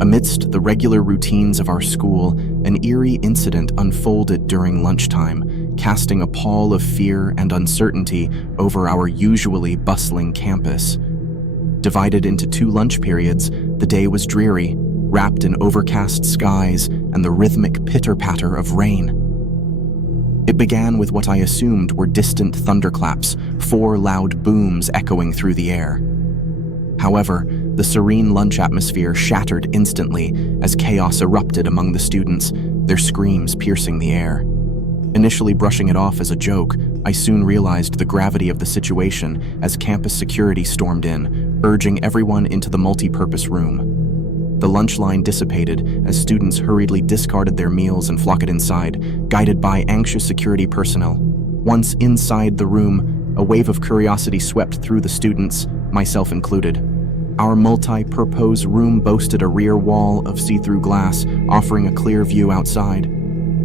Amidst the regular routines of our school, an eerie incident unfolded during lunchtime, casting a pall of fear and uncertainty over our usually bustling campus. Divided into 2 lunch periods, the day was dreary, wrapped in overcast skies and the rhythmic pitter-patter of rain. It began with what I assumed were distant thunderclaps, 4 loud booms echoing through the air. However, the serene lunch atmosphere shattered instantly as chaos erupted among the students, their screams piercing the air. Initially brushing it off as a joke, I soon realized the gravity of the situation as campus security stormed in, urging everyone into the multi-purpose room. The lunch line dissipated as students hurriedly discarded their meals and flocked inside, guided by anxious security personnel. Once inside the room, a wave of curiosity swept through the students, myself included. Our multi-purpose room boasted a rear wall of see-through glass, offering a clear view outside.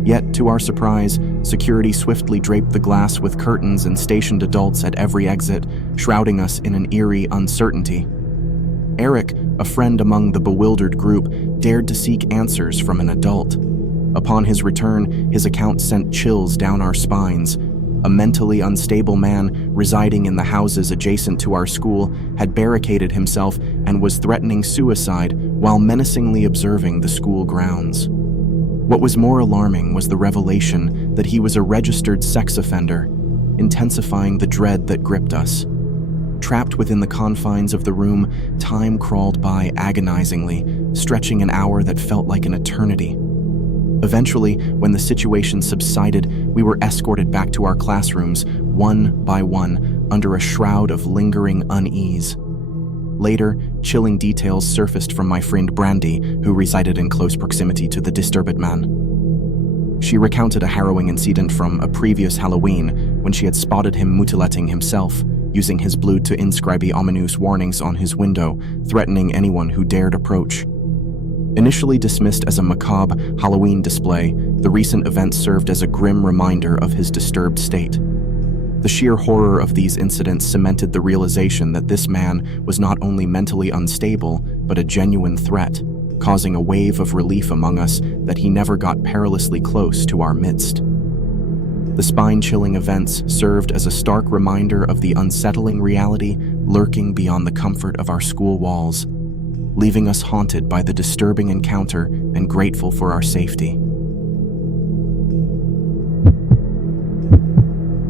Yet, to our surprise, security swiftly draped the glass with curtains and stationed adults at every exit, shrouding us in an eerie uncertainty. Eric, a friend among the bewildered group, dared to seek answers from an adult. Upon his return, his account sent chills down our spines. A mentally unstable man residing in the houses adjacent to our school had barricaded himself and was threatening suicide while menacingly observing the school grounds. What was more alarming was the revelation that he was a registered sex offender, intensifying the dread that gripped us. Trapped within the confines of the room, time crawled by agonizingly, stretching an hour that felt like an eternity. Eventually, when the situation subsided, we were escorted back to our classrooms, one by one, under a shroud of lingering unease. Later, chilling details surfaced from my friend Brandy, who resided in close proximity to the disturbed man. She recounted a harrowing incident from a previous Halloween when she had spotted him mutilating himself, using his blood to inscribe ominous warnings on his window, threatening anyone who dared approach. Initially dismissed as a macabre Halloween display, the recent event served as a grim reminder of his disturbed state. The sheer horror of these incidents cemented the realization that this man was not only mentally unstable, but a genuine threat, causing a wave of relief among us that he never got perilously close to our midst. The spine-chilling events served as a stark reminder of the unsettling reality lurking beyond the comfort of our school walls, leaving us haunted by the disturbing encounter and grateful for our safety.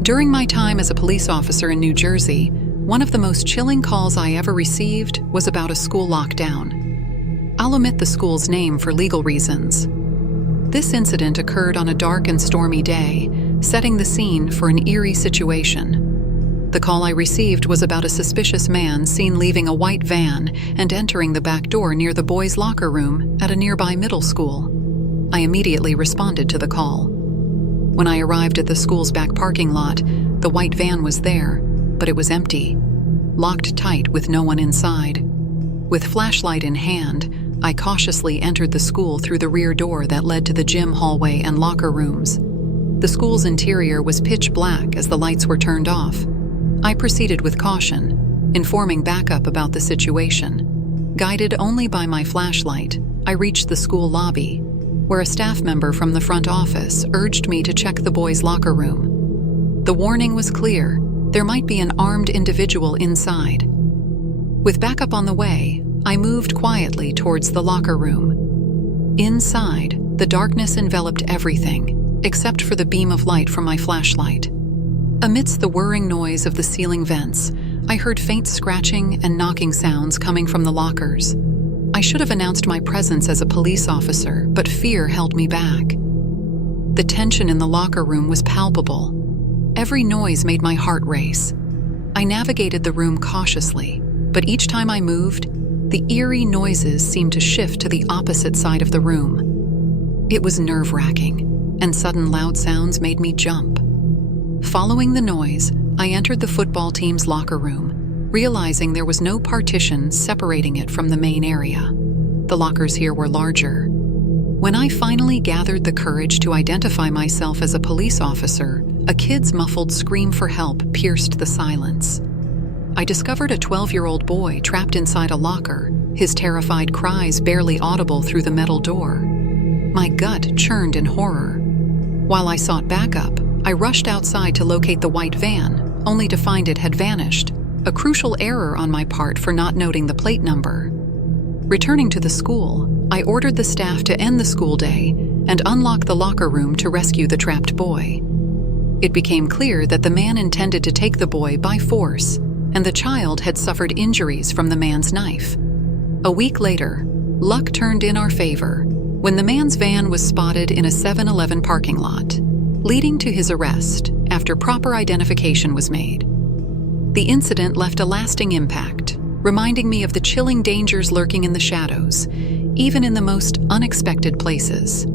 During my time as a police officer in New Jersey, one of the most chilling calls I ever received was about a school lockdown. I'll omit the school's name for legal reasons. This incident occurred on a dark and stormy day, setting the scene for an eerie situation. The call I received was about a suspicious man seen leaving a white van and entering the back door near the boys' locker room at a nearby middle school. I immediately responded to the call. When I arrived at the school's back parking lot, the white van was there, but it was empty, locked tight with no one inside. With flashlight in hand, I cautiously entered the school through the rear door that led to the gym hallway and locker rooms. The school's interior was pitch black as the lights were turned off. I proceeded with caution, informing backup about the situation. Guided only by my flashlight, I reached the school lobby, where a staff member from the front office urged me to check the boys' locker room. The warning was clear: there might be an armed individual inside. With backup on the way, I moved quietly towards the locker room. Inside, the darkness enveloped everything, except for the beam of light from my flashlight. Amidst the whirring noise of the ceiling vents, I heard faint scratching and knocking sounds coming from the lockers. I should have announced my presence as a police officer, but fear held me back. The tension in the locker room was palpable. Every noise made my heart race. I navigated the room cautiously, but each time I moved, the eerie noises seemed to shift to the opposite side of the room. It was nerve-wracking, and sudden loud sounds made me jump. Following the noise, I entered the football team's locker room, realizing there was no partition separating it from the main area. The lockers here were larger. When I finally gathered the courage to identify myself as a police officer, a kid's muffled scream for help pierced the silence. I discovered a 12-year-old boy trapped inside a locker, his terrified cries barely audible through the metal door. My gut churned in horror. While I sought backup, I rushed outside to locate the white van, only to find it had vanished, a crucial error on my part for not noting the plate number. Returning to the school, I ordered the staff to end the school day and unlock the locker room to rescue the trapped boy. It became clear that the man intended to take the boy by force, and the child had suffered injuries from the man's knife. A week later, luck turned in our favor when the man's van was spotted in a 7-Eleven parking lot, leading to his arrest after proper identification was made. The incident left a lasting impact, reminding me of the chilling dangers lurking in the shadows, even in the most unexpected places.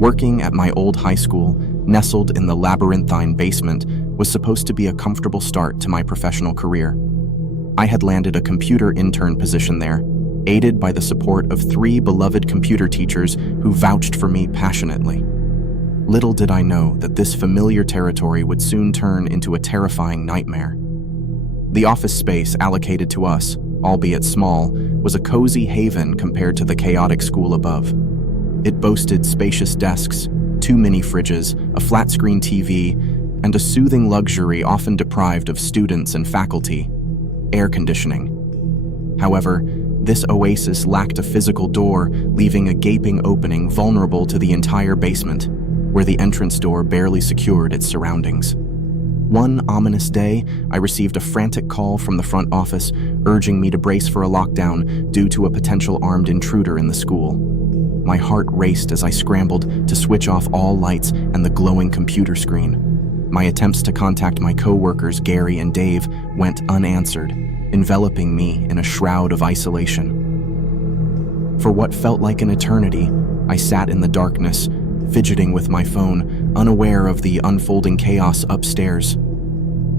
Working at my old high school, nestled in the labyrinthine basement, was supposed to be a comfortable start to my professional career. I had landed a computer intern position there, aided by the support of 3 beloved computer teachers who vouched for me passionately. Little did I know that this familiar territory would soon turn into a terrifying nightmare. The office space allocated to us, albeit small, was a cozy haven compared to the chaotic school above. It boasted spacious desks, 2 mini fridges, a flat-screen TV, and a soothing luxury often deprived of students and faculty: air conditioning. However, this oasis lacked a physical door, leaving a gaping opening vulnerable to the entire basement, where the entrance door barely secured its surroundings. One ominous day, I received a frantic call from the front office urging me to brace for a lockdown due to a potential armed intruder in the school. My heart raced as I scrambled to switch off all lights and the glowing computer screen. My attempts to contact my co-workers Gary and Dave went unanswered, enveloping me in a shroud of isolation. For what felt like an eternity, I sat in the darkness, fidgeting with my phone, unaware of the unfolding chaos upstairs.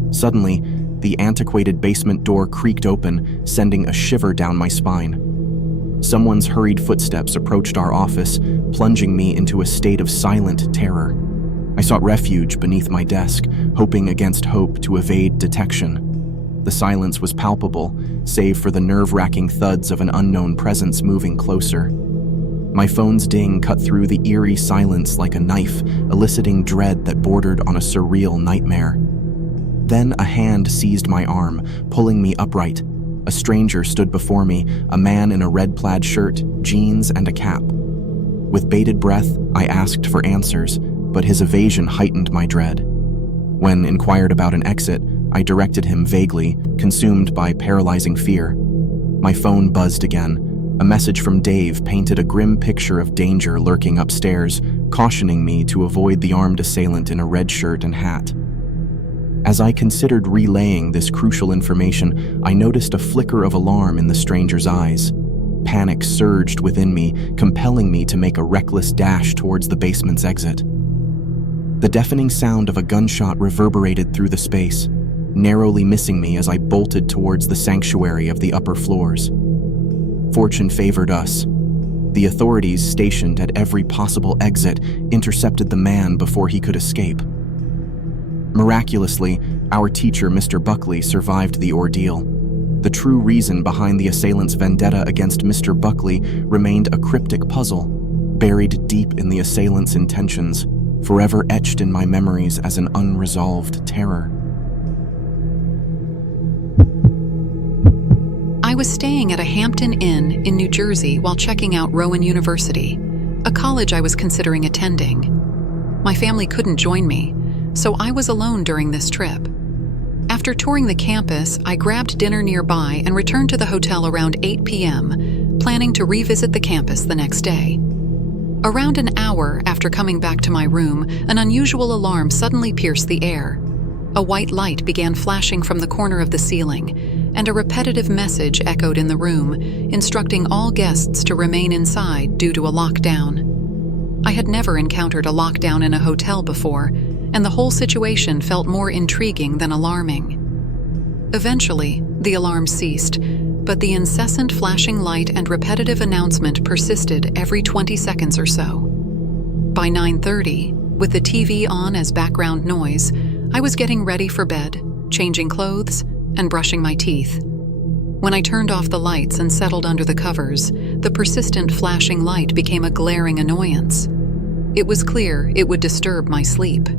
Suddenly, the antiquated basement door creaked open, sending a shiver down my spine. Someone's hurried footsteps approached our office, plunging me into a state of silent terror. I sought refuge beneath my desk, hoping against hope to evade detection. The silence was palpable, save for the nerve-wracking thuds of an unknown presence moving closer. My phone's ding cut through the eerie silence like a knife, eliciting dread that bordered on a surreal nightmare. Then a hand seized my arm, pulling me upright. A stranger stood before me, a man in a red plaid shirt, jeans, and a cap. With bated breath, I asked for answers, but his evasion heightened my dread. When inquired about an exit, I directed him vaguely, consumed by paralyzing fear. My phone buzzed again. A message from Dave painted a grim picture of danger lurking upstairs, cautioning me to avoid the armed assailant in a red shirt and hat. As I considered relaying this crucial information, I noticed a flicker of alarm in the stranger's eyes. Panic surged within me, compelling me to make a reckless dash towards the basement's exit. The deafening sound of a gunshot reverberated through the space, narrowly missing me as I bolted towards the sanctuary of the upper floors. Fortune favored us. The authorities stationed at every possible exit intercepted the man before he could escape. Miraculously, our teacher, Mr. Buckley, survived the ordeal. The true reason behind the assailant's vendetta against Mr. Buckley remained a cryptic puzzle, buried deep in the assailant's intentions, forever etched in my memories as an unresolved terror. I was staying at a Hampton Inn in New Jersey while checking out Rowan University, a college I was considering attending. My family couldn't join me, so I was alone during this trip. After touring the campus, I grabbed dinner nearby and returned to the hotel around 8 p.m., planning to revisit the campus the next day. Around an hour after coming back to my room, an unusual alarm suddenly pierced the air. A white light began flashing from the corner of the ceiling, and a repetitive message echoed in the room, instructing all guests to remain inside due to a lockdown. I had never encountered a lockdown in a hotel before, and the whole situation felt more intriguing than alarming. Eventually, the alarm ceased, but the incessant flashing light and repetitive announcement persisted every 20 seconds or so. By 9:30, with the TV on as background noise, I was getting ready for bed, changing clothes, and brushing my teeth. When I turned off the lights and settled under the covers, the persistent flashing light became a glaring annoyance. It was clear it would disturb my sleep.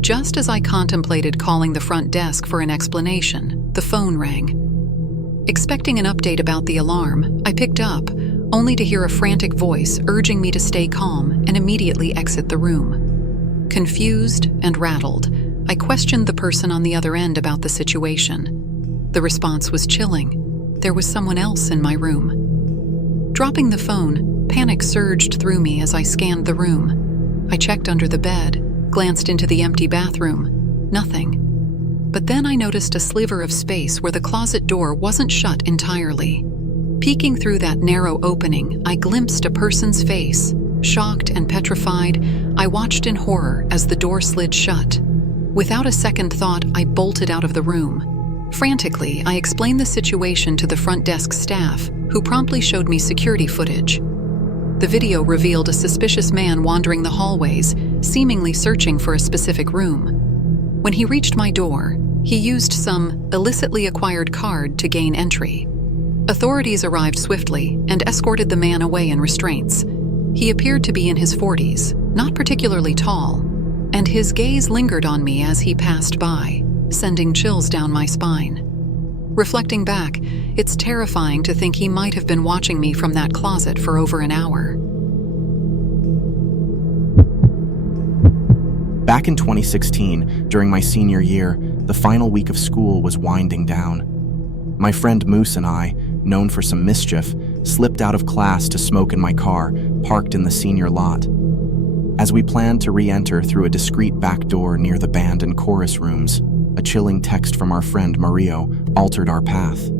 Just as I contemplated calling the front desk for an explanation, the phone rang. Expecting an update about the alarm, I picked up, only to hear a frantic voice urging me to stay calm and immediately exit the room. Confused and rattled, I questioned the person on the other end about the situation. The response was chilling. There was someone else in my room. Dropping the phone, panic surged through me as I scanned the room. I checked under the bed, glanced into the empty bathroom. Nothing. But then I noticed a sliver of space where the closet door wasn't shut entirely. Peeking through that narrow opening, I glimpsed a person's face. Shocked and petrified, I watched in horror as the door slid shut. Without a second thought, I bolted out of the room. Frantically, I explained the situation to the front desk staff, who promptly showed me security footage. The video revealed a suspicious man wandering the hallways, seemingly searching for a specific room. When he reached my door, he used some illicitly acquired card to gain entry. Authorities arrived swiftly and escorted the man away in restraints. He appeared to be in his 40s, not particularly tall, and his gaze lingered on me as he passed by, sending chills down my spine. Reflecting back, it's terrifying to think he might have been watching me from that closet for over an hour. Back in 2016, during my senior year, the final week of school was winding down. My friend Moose and I, known for some mischief, slipped out of class to smoke in my car, parked in the senior lot. As we planned to re-enter through a discreet back door near the band and chorus rooms, a chilling text from our friend Mario altered our path.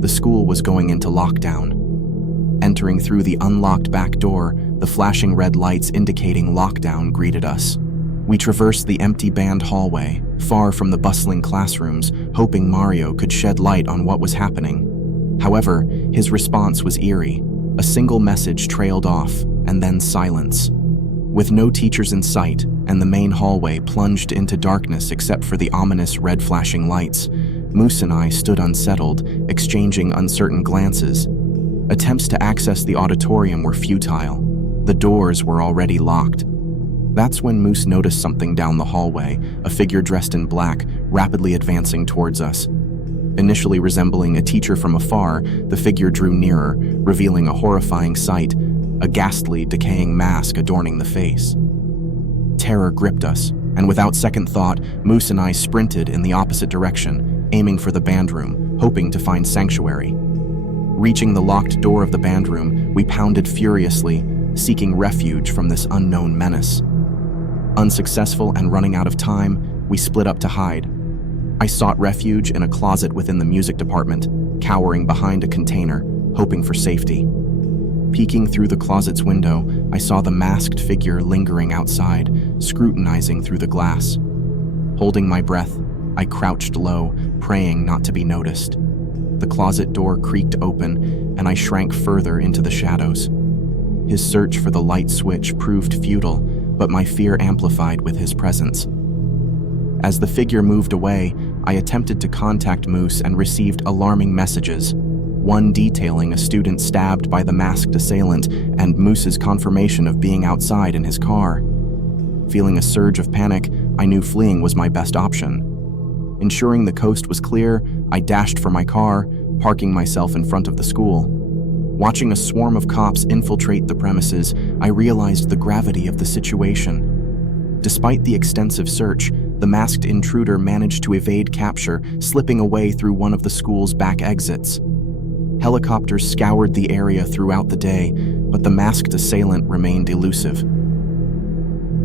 The school was going into lockdown. Entering through the unlocked back door, the flashing red lights indicating lockdown greeted us. We traversed the empty band hallway, far from the bustling classrooms, hoping Mario could shed light on what was happening. However, his response was eerie. A single message trailed off, and then silence. With no teachers in sight, and the main hallway plunged into darkness except for the ominous red flashing lights, Moose and I stood unsettled, exchanging uncertain glances. Attempts to access the auditorium were futile. The doors were already locked. That's when Moose noticed something down the hallway, a figure dressed in black, rapidly advancing towards us. Initially resembling a teacher from afar, the figure drew nearer, revealing a horrifying sight, a ghastly, decaying mask adorning the face. Terror gripped us, and without second thought, Moose and I sprinted in the opposite direction, aiming for the band room, hoping to find sanctuary. Reaching the locked door of the band room, we pounded furiously, seeking refuge from this unknown menace. Unsuccessful and running out of time, we split up to hide. I sought refuge in a closet within the music department, cowering behind a container, hoping for safety. Peeking through the closet's window, I saw the masked figure lingering outside, scrutinizing through the glass. Holding my breath, I crouched low, praying not to be noticed. The closet door creaked open, and I shrank further into the shadows. His search for the light switch proved futile, but my fear amplified with his presence. As the figure moved away, I attempted to contact Moose and received alarming messages, one detailing a student stabbed by the masked assailant and Moose's confirmation of being outside in his car. Feeling a surge of panic, I knew fleeing was my best option. Ensuring the coast was clear, I dashed for my car, parking myself in front of the school. Watching a swarm of cops infiltrate the premises, I realized the gravity of the situation. Despite the extensive search, the masked intruder managed to evade capture, slipping away through one of the school's back exits. Helicopters scoured the area throughout the day, but the masked assailant remained elusive.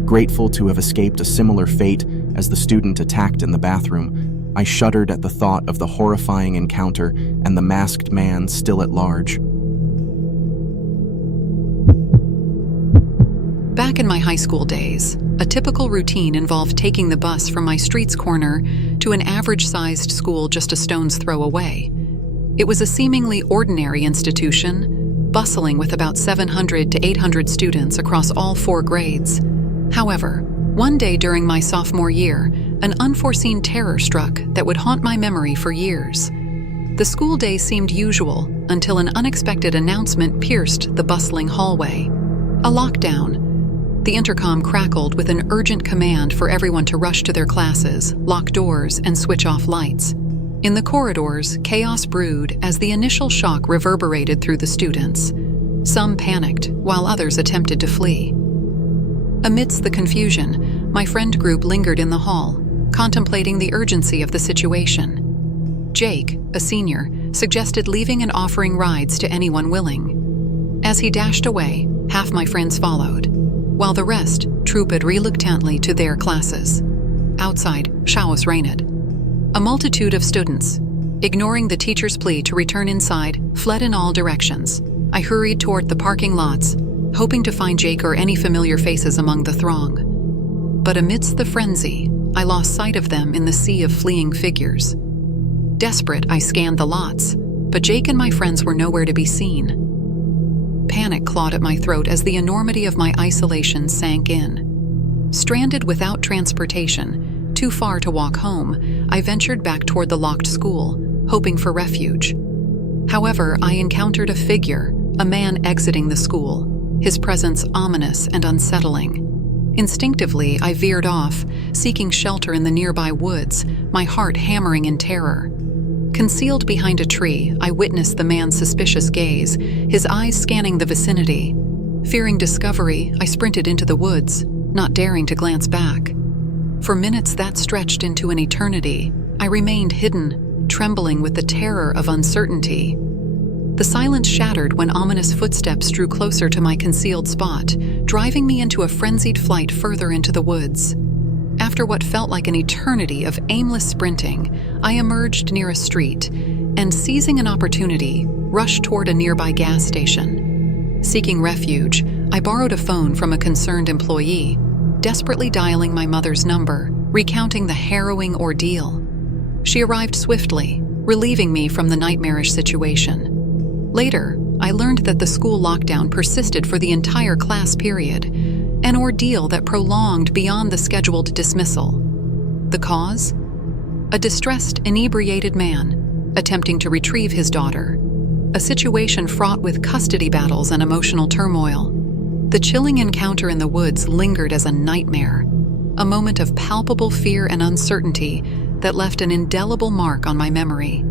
Grateful to have escaped a similar fate as the student attacked in the bathroom, I shuddered at the thought of the horrifying encounter and the masked man still at large. Back in my high school days, a typical routine involved taking the bus from my street's corner to an average-sized school just a stone's throw away. It was a seemingly ordinary institution, bustling with about 700 to 800 students across all 4 grades. However, one day during my sophomore year, an unforeseen terror struck that would haunt my memory for years. The school day seemed usual until an unexpected announcement pierced the bustling hallway. A lockdown. The intercom crackled with an urgent command for everyone to rush to their classes, lock doors, and switch off lights. In the corridors, chaos brewed as the initial shock reverberated through the students. Some panicked, while others attempted to flee. Amidst the confusion, my friend group lingered in the hall, contemplating the urgency of the situation. Jake, a senior, suggested leaving and offering rides to anyone willing. As he dashed away, half my friends followed, while the rest trooped reluctantly to their classes. Outside, showers rained. A multitude of students, ignoring the teacher's plea to return inside, fled in all directions. I hurried toward the parking lots, hoping to find Jake or any familiar faces among the throng. But amidst the frenzy, I lost sight of them in the sea of fleeing figures. Desperate, I scanned the lots, but Jake and my friends were nowhere to be seen. Panic clawed at my throat as the enormity of my isolation sank in. Stranded without transportation, too far to walk home, I ventured back toward the locked school, hoping for refuge. However, I encountered a figure, a man exiting the school, his presence ominous and unsettling. Instinctively, I veered off, seeking shelter in the nearby woods, my heart hammering in terror. Concealed behind a tree, I witnessed the man's suspicious gaze, his eyes scanning the vicinity. Fearing discovery, I sprinted into the woods, not daring to glance back. For minutes that stretched into an eternity, I remained hidden, trembling with the terror of uncertainty. The silence shattered when ominous footsteps drew closer to my concealed spot, driving me into a frenzied flight further into the woods. After what felt like an eternity of aimless sprinting, I emerged near a street and, seizing an opportunity, rushed toward a nearby gas station. Seeking refuge, I borrowed a phone from a concerned employee, desperately dialing my mother's number, recounting the harrowing ordeal. She arrived swiftly, relieving me from the nightmarish situation. Later, I learned that the school lockdown persisted for the entire class period, an ordeal that prolonged beyond the scheduled dismissal. The cause? A distressed, inebriated man attempting to retrieve his daughter, a situation fraught with custody battles and emotional turmoil. The chilling encounter in the woods lingered as a nightmare, a moment of palpable fear and uncertainty that left an indelible mark on my memory.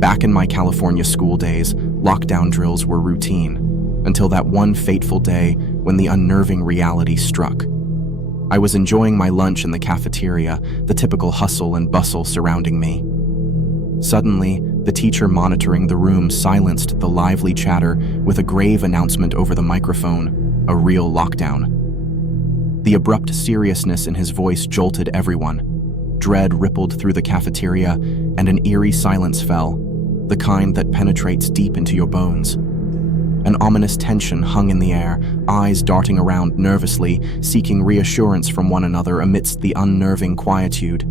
Back in my California school days, lockdown drills were routine, until that one fateful day when the unnerving reality struck. I was enjoying my lunch in the cafeteria, the typical hustle and bustle surrounding me. Suddenly, the teacher monitoring the room silenced the lively chatter with a grave announcement over the microphone: a real lockdown. The abrupt seriousness in his voice jolted everyone. Dread rippled through the cafeteria, and an eerie silence fell, the kind that penetrates deep into your bones. An ominous tension hung in the air, eyes darting around nervously, seeking reassurance from one another amidst the unnerving quietude.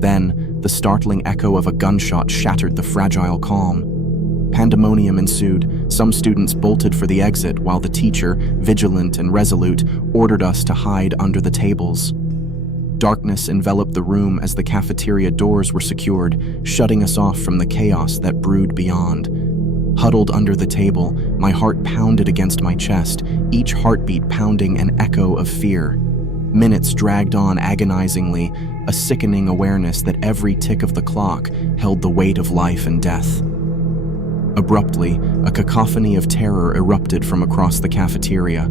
Then, the startling echo of a gunshot shattered the fragile calm. Pandemonium ensued. Some students bolted for the exit, while the teacher, vigilant and resolute, ordered us to hide under the tables. Darkness enveloped the room as the cafeteria doors were secured, shutting us off from the chaos that brewed beyond. Huddled under the table, my heart pounded against my chest, each heartbeat pounding an echo of fear. Minutes dragged on agonizingly, a sickening awareness that every tick of the clock held the weight of life and death. Abruptly, a cacophony of terror erupted from across the cafeteria,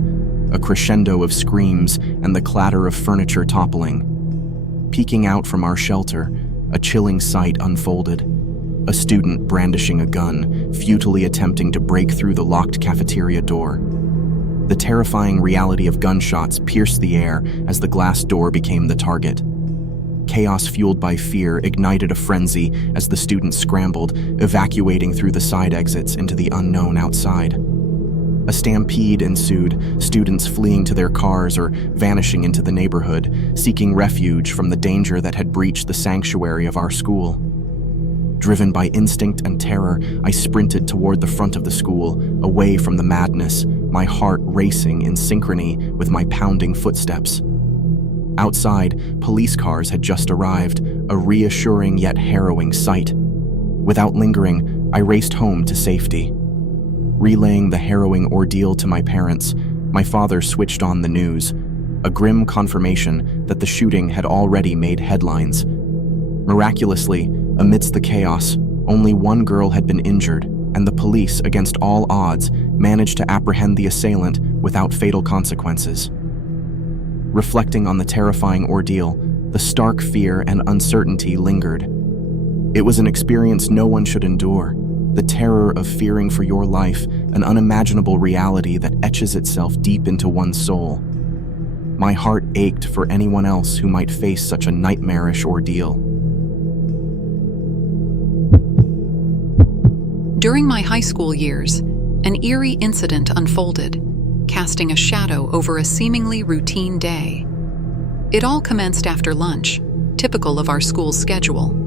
a crescendo of screams and the clatter of furniture toppling. Peeking out from our shelter, a chilling sight unfolded. A student brandishing a gun, futilely attempting to break through the locked cafeteria door. The terrifying reality of gunshots pierced the air as the glass door became the target. Chaos fueled by fear ignited a frenzy as the students scrambled, evacuating through the side exits into the unknown outside. A stampede ensued, students fleeing to their cars or vanishing into the neighborhood, seeking refuge from the danger that had breached the sanctuary of our school. Driven by instinct and terror, I sprinted toward the front of the school, away from the madness, my heart racing in synchrony with my pounding footsteps. Outside, police cars had just arrived, a reassuring yet harrowing sight. Without lingering, I raced home to safety. Relaying the harrowing ordeal to my parents, my father switched on the news, a grim confirmation that the shooting had already made headlines. Miraculously, amidst the chaos, only one girl had been injured, and the police, against all odds, managed to apprehend the assailant without fatal consequences. Reflecting on the terrifying ordeal, the stark fear and uncertainty lingered. It was an experience no one should endure, the terror of fearing for your life, an unimaginable reality that etches itself deep into one's soul. My heart ached for anyone else who might face such a nightmarish ordeal. During my high school years, an eerie incident unfolded, casting a shadow over a seemingly routine day. It all commenced after lunch, typical of our school's schedule.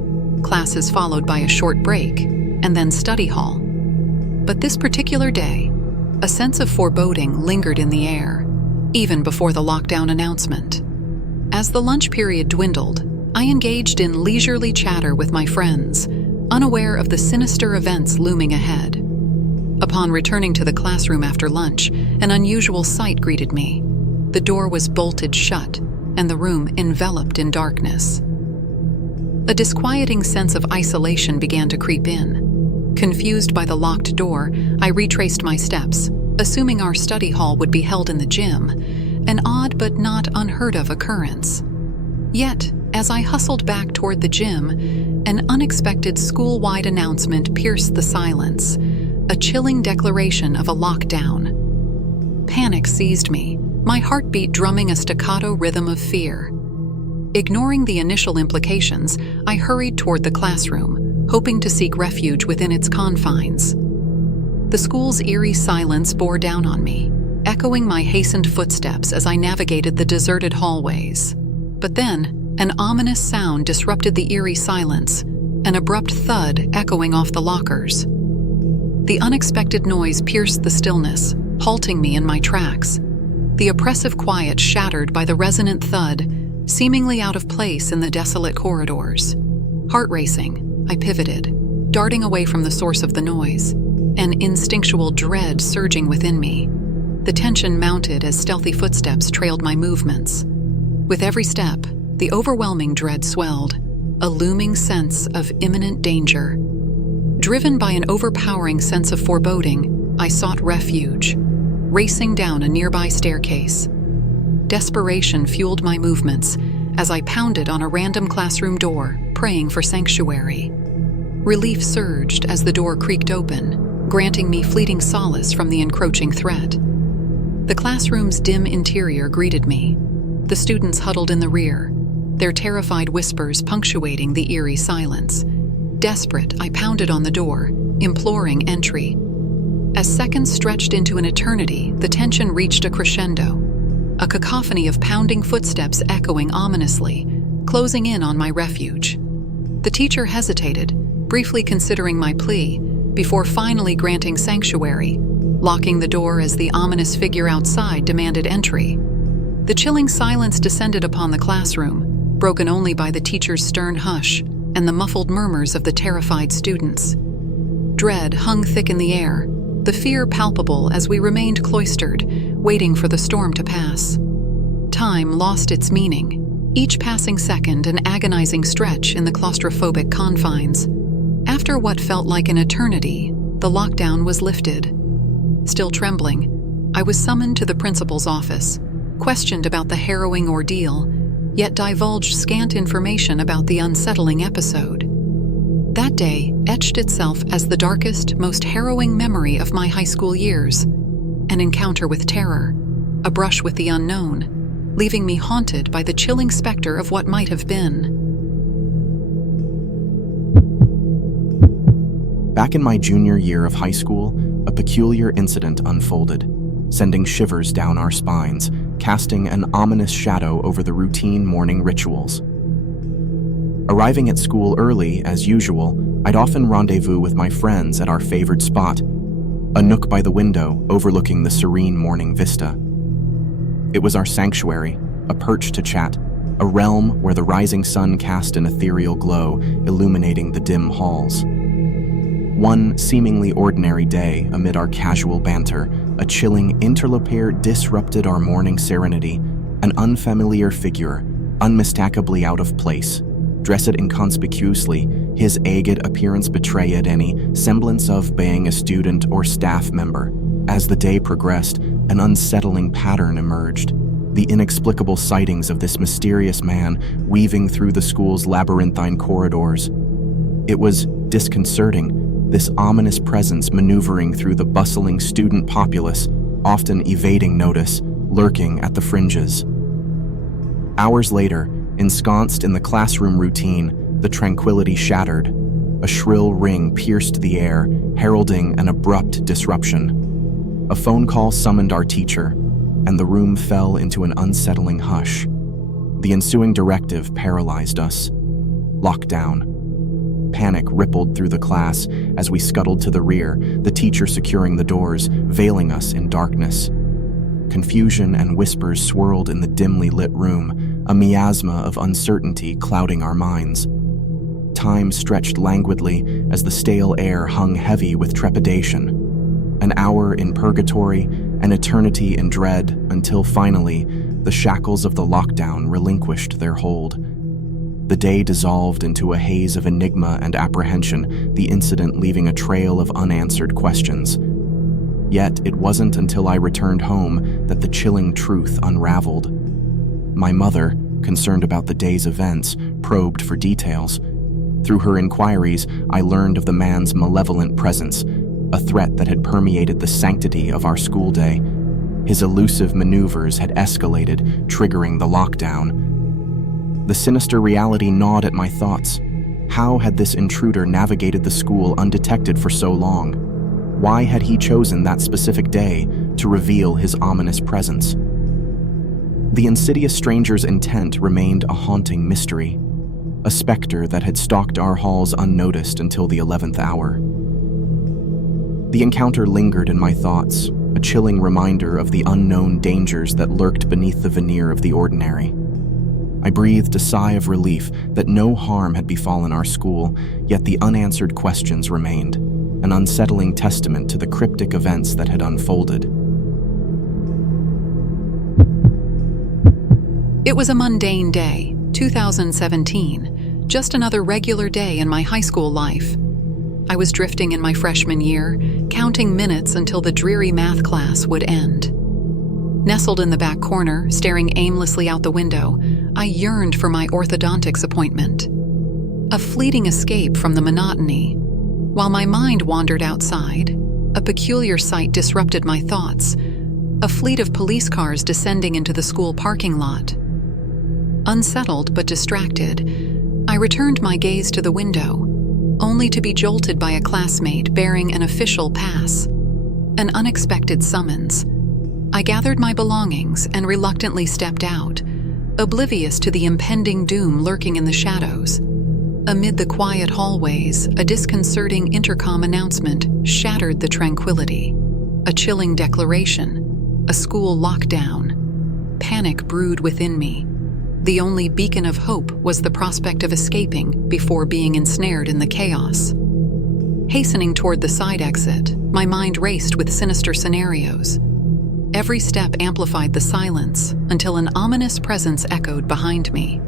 Classes followed by a short break, and then study hall. But this particular day, a sense of foreboding lingered in the air, even before the lockdown announcement. As the lunch period dwindled, I engaged in leisurely chatter with my friends, unaware of the sinister events looming ahead. Upon returning to the classroom after lunch, an unusual sight greeted me. The door was bolted shut, and the room enveloped in darkness. A disquieting sense of isolation began to creep in. Confused by the locked door, I retraced my steps, assuming our study hall would be held in the gym, an odd but not unheard-of occurrence. Yet, as I hustled back toward the gym, an unexpected school-wide announcement pierced the silence, a chilling declaration of a lockdown. Panic seized me, my heartbeat drumming a staccato rhythm of fear. Ignoring the initial implications, I hurried toward the classroom, hoping to seek refuge within its confines. The school's eerie silence bore down on me, echoing my hastened footsteps as I navigated the deserted hallways. But then, an ominous sound disrupted the eerie silence, an abrupt thud echoing off the lockers. The unexpected noise pierced the stillness, halting me in my tracks. The oppressive quiet shattered by the resonant thud, seemingly out of place in the desolate corridors. Heart racing, I pivoted, darting away from the source of the noise, an instinctual dread surging within me. The tension mounted as stealthy footsteps trailed my movements. With every step, the overwhelming dread swelled, a looming sense of imminent danger. Driven by an overpowering sense of foreboding, I sought refuge, racing down a nearby staircase. Desperation fueled my movements as I pounded on a random classroom door, praying for sanctuary. Relief surged as the door creaked open, granting me fleeting solace from the encroaching threat. The classroom's dim interior greeted me, the students huddled in the rear, their terrified whispers punctuating the eerie silence. Desperate, I pounded on the door, imploring entry. As seconds stretched into an eternity, the tension reached a crescendo, a cacophony of pounding footsteps echoing ominously, closing in on my refuge. The teacher hesitated, briefly considering my plea, before finally granting sanctuary, locking the door as the ominous figure outside demanded entry. The chilling silence descended upon the classroom, broken only by the teacher's stern hush and the muffled murmurs of the terrified students. Dread hung thick in the air, the fear palpable as we remained cloistered, waiting for the storm to pass. Time lost its meaning, each passing second an agonizing stretch in the claustrophobic confines. After what felt like an eternity, the lockdown was lifted. Still trembling, I was summoned to the principal's office, questioned about the harrowing ordeal, yet divulged scant information about the unsettling episode. That day etched itself as the darkest, most harrowing memory of my high school years, an encounter with terror, a brush with the unknown, leaving me haunted by the chilling specter of what might have been. Back in my junior year of high school, a peculiar incident unfolded, sending shivers down our spines, casting an ominous shadow over the routine morning rituals. Arriving at school early, as usual, I'd often rendezvous with my friends at our favored spot, a nook by the window overlooking the serene morning vista. It was our sanctuary, a perch to chat, a realm where the rising sun cast an ethereal glow, illuminating the dim halls. One seemingly ordinary day, amid our casual banter, a chilling interloper disrupted our morning serenity. An unfamiliar figure, unmistakably out of place, dressed inconspicuously, his aged appearance betrayed any semblance of being a student or staff member. As the day progressed, an unsettling pattern emerged. The inexplicable sightings of this mysterious man weaving through the school's labyrinthine corridors. It was disconcerting, this ominous presence maneuvering through the bustling student populace, often evading notice, lurking at the fringes. Hours later, ensconced in the classroom routine, the tranquility shattered. A shrill ring pierced the air, heralding an abrupt disruption. A phone call summoned our teacher, and the room fell into an unsettling hush. The ensuing directive paralyzed us. Lockdown. Panic rippled through the class as we scuttled to the rear, the teacher securing the doors, veiling us in darkness. Confusion and whispers swirled in the dimly lit room, a miasma of uncertainty clouding our minds. Time stretched languidly as the stale air hung heavy with trepidation. An hour in purgatory, an eternity in dread, until finally, the shackles of the lockdown relinquished their hold. The day dissolved into a haze of enigma and apprehension, the incident leaving a trail of unanswered questions. Yet it wasn't until I returned home that the chilling truth unraveled. My mother, concerned about the day's events, probed for details. Through her inquiries, I learned of the man's malevolent presence, a threat that had permeated the sanctity of our school day. His elusive maneuvers had escalated, triggering the lockdown. The sinister reality gnawed at my thoughts. How had this intruder navigated the school undetected for so long? Why had he chosen that specific day to reveal his ominous presence? The insidious stranger's intent remained a haunting mystery, a specter that had stalked our halls unnoticed until the 11th hour. The encounter lingered in my thoughts, a chilling reminder of the unknown dangers that lurked beneath the veneer of the ordinary. I breathed a sigh of relief that no harm had befallen our school, yet the unanswered questions remained, an unsettling testament to the cryptic events that had unfolded. It was a mundane day, 2017, just another regular day in my high school life. I was drifting in my freshman year, counting minutes until the dreary math class would end. Nestled in the back corner, staring aimlessly out the window, I yearned for my orthodontics appointment. A fleeting escape from the monotony. While my mind wandered outside, a peculiar sight disrupted my thoughts. A fleet of police cars descending into the school parking lot. Unsettled but distracted, I returned my gaze to the window, only to be jolted by a classmate bearing an official pass. An unexpected summons. I gathered my belongings and reluctantly stepped out, oblivious to the impending doom lurking in the shadows. Amid the quiet hallways, a disconcerting intercom announcement shattered the tranquility. A chilling declaration, a school lockdown. Panic brewed within me. The only beacon of hope was the prospect of escaping before being ensnared in the chaos. Hastening toward the side exit, my mind raced with sinister scenarios. Every step amplified the silence until an ominous presence echoed behind me.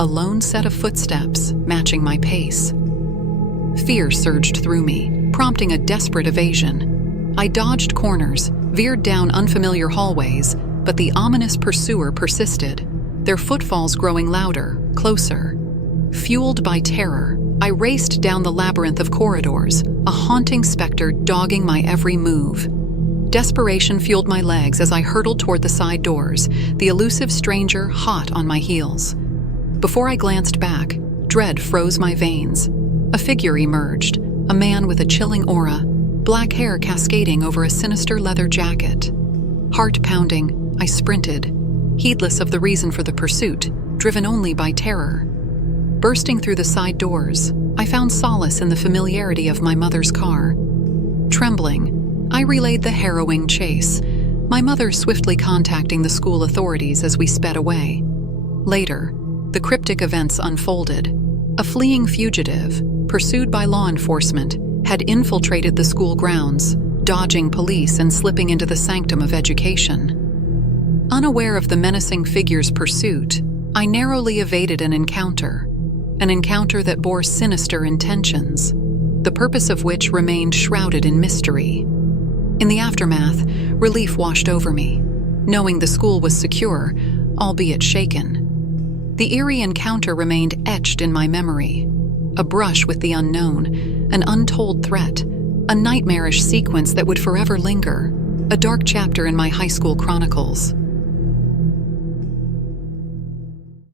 A lone set of footsteps matching my pace. Fear surged through me, prompting a desperate evasion. I dodged corners, veered down unfamiliar hallways, but the ominous pursuer persisted, their footfalls growing louder, closer. Fueled by terror, I raced down the labyrinth of corridors, a haunting specter dogging my every move. Desperation fueled my legs as I hurtled toward the side doors, the elusive stranger hot on my heels. Before I glanced back, dread froze my veins. A figure emerged, a man with a chilling aura, black hair cascading over a sinister leather jacket. Heart pounding, I sprinted, heedless of the reason for the pursuit, driven only by terror. Bursting through the side doors, I found solace in the familiarity of my mother's car. Trembling, I relayed the harrowing chase, my mother swiftly contacting the school authorities as we sped away. Later, the cryptic events unfolded. A fleeing fugitive, pursued by law enforcement, had infiltrated the school grounds, dodging police and slipping into the sanctum of education. Unaware of the menacing figure's pursuit, I narrowly evaded an encounter that bore sinister intentions, the purpose of which remained shrouded in mystery. In the aftermath, relief washed over me, knowing the school was secure, albeit shaken. The eerie encounter remained etched in my memory, a brush with the unknown, an untold threat, a nightmarish sequence that would forever linger, a dark chapter in my high school chronicles.